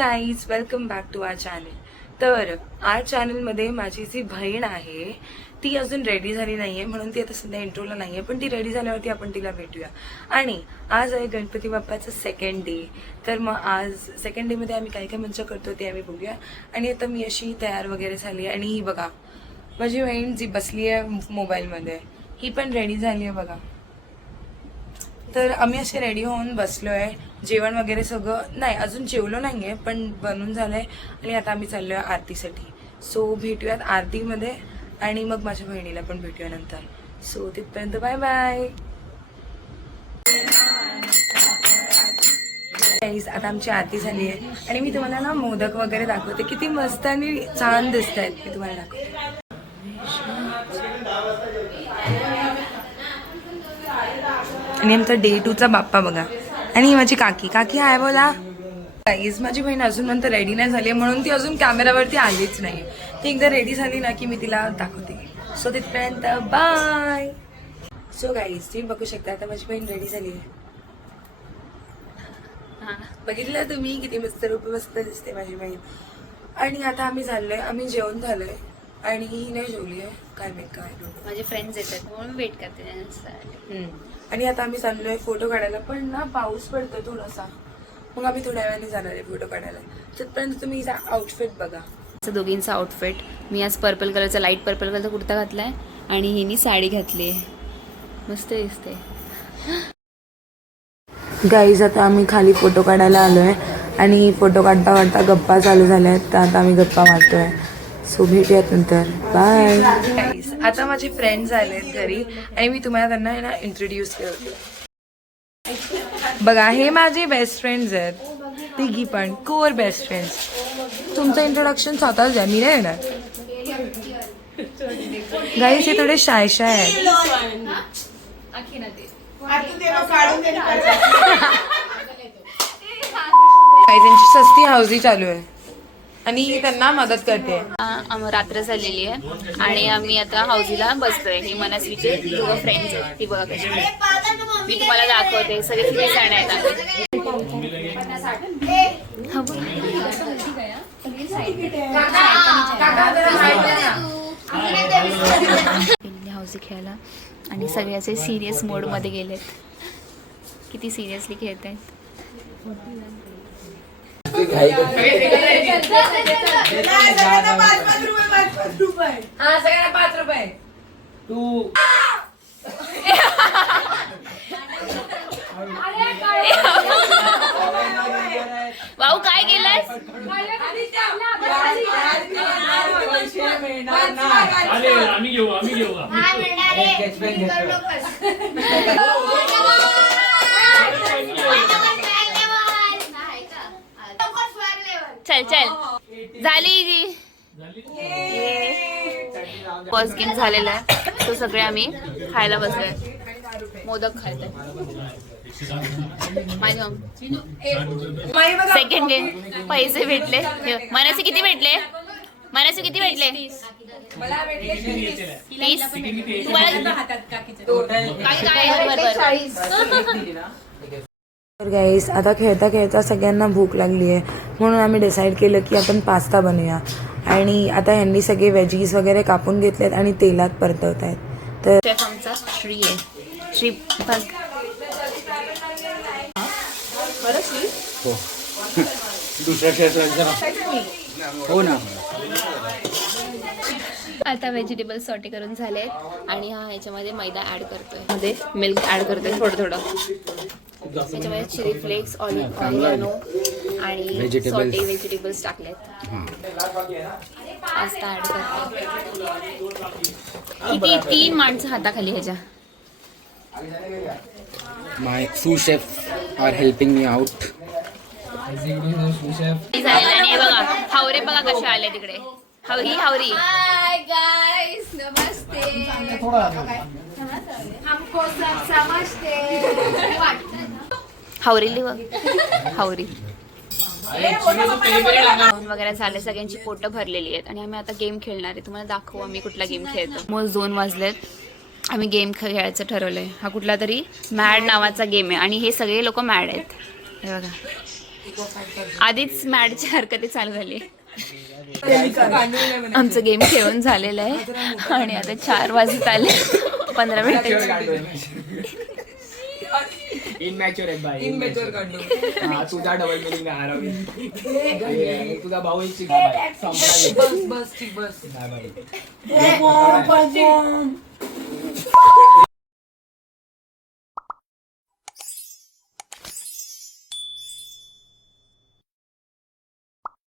Guys, welcome back to our channel. तर आज चॅनलमध्ये माझी जी बहीण आहे ती अजून रेडी झाली नाही आहे, म्हणून ती आता सध्या इंट्रोला नाही आहे, पण ती रेडी झाल्यावरती आपण तिला भेटूया. आणि आज आहे गणपती बाप्पाचं सेकंड डे. तर मग आज सेकंड डेमध्ये आम्ही काय काय मज्जा करतो ते आम्ही बघूया. आणि आता मी अशी तयार वगैरे झाली आहे. आणि ही बघा माझी बहीण जी बसली आहे मोबाईलमध्ये, ही पण रेडी झाली आहे बघा. तर आम्ही असे रेडी होऊन बसलो आहे. जेवण वगैरे सगळं नाही, अजून जेवलो नाही आहे, पण बनून झालं आहे. आणि आता आम्ही चाललो आहे आरतीसाठी. सो भेटूयात आरतीमध्ये आणि मग माझ्या बहिणीला पण भेटूया नंतर. सो तिथपर्यंत बाय बाय. आता आमची आरती झाली आहे आणि मी तुम्हाला ना मोदक वगैरे दाखवते. किती मस्त आणि छान दिसत आहेत, मी तुम्हाला दाखवते. आणि आमचा डे 2चा बाप्पा बघा. आणि ही माझी काकी. काकी हाय बोला. गाईज, माझी बहीण अजून नंतर रेडी नाही झाली, म्हणून ती अजून कॅमेरावरती आलीच नाही. ती एकदा रेडी झाली ना की मी तिला दाखवते. सो तिथपर्यंत बाय. सो गाईज, तुम्ही बघू शकता आता माझी बहीण रेडी झाली आहे. बघितलं तुम्ही किती मस्त मस्त दिसते माझी बहीण. आणि आता आम्ही चाललोय, आम्ही जेवण झालोय आणि ही नाही जेवली आहे. काय मी काय माझे फ्रेंड्स येतात म्हणून वेट करते त्यांच्यासाठी. आणि आता आम्ही चाललोय फोटो काढायला, पण ना पाऊस पडतोय थोडासा, मग आम्ही थोड्या वेळाने जाणार आहे फोटो काढायला. तिथपर्यंत तुम्ही हिचा आउटफिट बघा. दोघींचा आउटफिट. मी आज पर्पल कलरचा, लाईट पर्पल कलरचा कुर्ता घातलाय आणि हिनी साडी घातली. मस्त दिसते. गाईज, आता आम्ही खाली फोटो काढायला आलोय आणि फोटो काढता काढता गप्पा चालू झाल्या आहेत. तर आता आम्ही गप्पा मारतोय. सो भेटूयात नंतर. बाय. गाईज, आता माझे फ्रेंड्स आलेत घरी आणि मी तुम्हाला त्यांना ना इंट्रोड्यूस करते. बघा, हे माझे बेस्ट फ्रेंड्स आहेत, तिघी पण कोर बेस्ट फ्रेंड्स. तुमचं इंट्रोडक्शन स्वतःच द्या, मी नाही येणार. गाईज, हे थोडे शाय आहेत. त्यांची सस्ती हाऊसी चालू आहे आणि त्यांना मदत करते. रात्र झालेली आहे आणि आम्ही आता हाऊजीला बसतोय. ही मनस्वीचे दोघं फ्रेंड्स आहेत. ती बघा कशी. मी तुम्हाला दाखवते. सगळे किती जण आहेत आम्ही. हाऊजी खेळायला आणि सगळे असे सिरियस मोड मध्ये गेलेत. किती सिरियसली खेळत आहेत. सगळ्यांना 5 रुपये. भाऊ काय केलंय? आम्ही घेऊ चल चल झाली. फर्स्ट गेम झालेला आहे. तो सगळे आम्ही खायला बसलोय. मोदक खायला. माझी सेकंड गेम. पैसे भेटले. मनासे किती भेटले? मनासे किती भेटले? 30. तुम्हाला तर गाईस, आता खेळता खेळता सगळ्यांना भूक लागली आहे, म्हणून आम्ही डिसाईड केलं की आपण पास्ता बनवूया. आणि आता ह्यांनी सगळे वेजीज वगैरे कापून घेतलेत आणि तेलात परतवत आहेत. तर शेफ आमचा श्री आहे. श्री हो ना. आता व्हेजिटेबल सॉटे करून झाले आणि ह्याच्यामध्ये मैदा ऍड करतोय, मध्ये मिल्क ऍड करतोय थोडं. त्याच्यामध्ये चिली फ्लेक्स, ऑलिव्ह आणि सॉटे व्हेजिटेबल्स टाकलेत. पास्ता ऍड करतोय. किती 3 माणसं हाताखाली ह्याच्या. My sous chef are helping me out. आणि बघा हावरे बघा कसे आले तिकडे. ही हावरी. हाय गाइस, नमस्ते. हमको सब समझते. हावरीली बघ. हावरी वगैरे झाले. सगळ्यांची पोटं भरलेली आहेत आणि आम्ही आता गेम खेळणार आहे. तुम्हाला दाखवू आम्ही कुठला गेम खेळतो. मोज 2 वाजलेत. आम्ही गेम खेळायचं ठरवलंय. हा कुठला तरी मॅड नावाचा गेम आहे आणि हे सगळे लोक मॅड आहेत. हे बघा. आधीच मॅडची हरकती चालू झाली. आमचं गेम खेळून झालेलं आहे आणि आता 4 वाजत आले. 15 मिनिटं. इनमॅच्युअर आहे बाई. इनमॅच्युअर काढलो. तुझा डबल मिनिंग तुझा भाऊ बस बस ठीक बस.